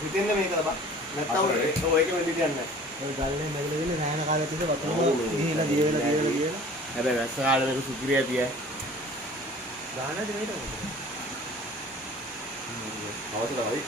හිතෙන්න මේක ලබා නැත්තම් ඔයකෙම විදිහට ඔය ගල්නේ නැගලා ඉන්නේ රෑන කාලේ තියලා වතුර ගිහිලා දිය වෙලා හැබැයි වැස්ස කාලේ මේක සුකිරිය තියයි ගානට මේක අවශ්‍ය තමයි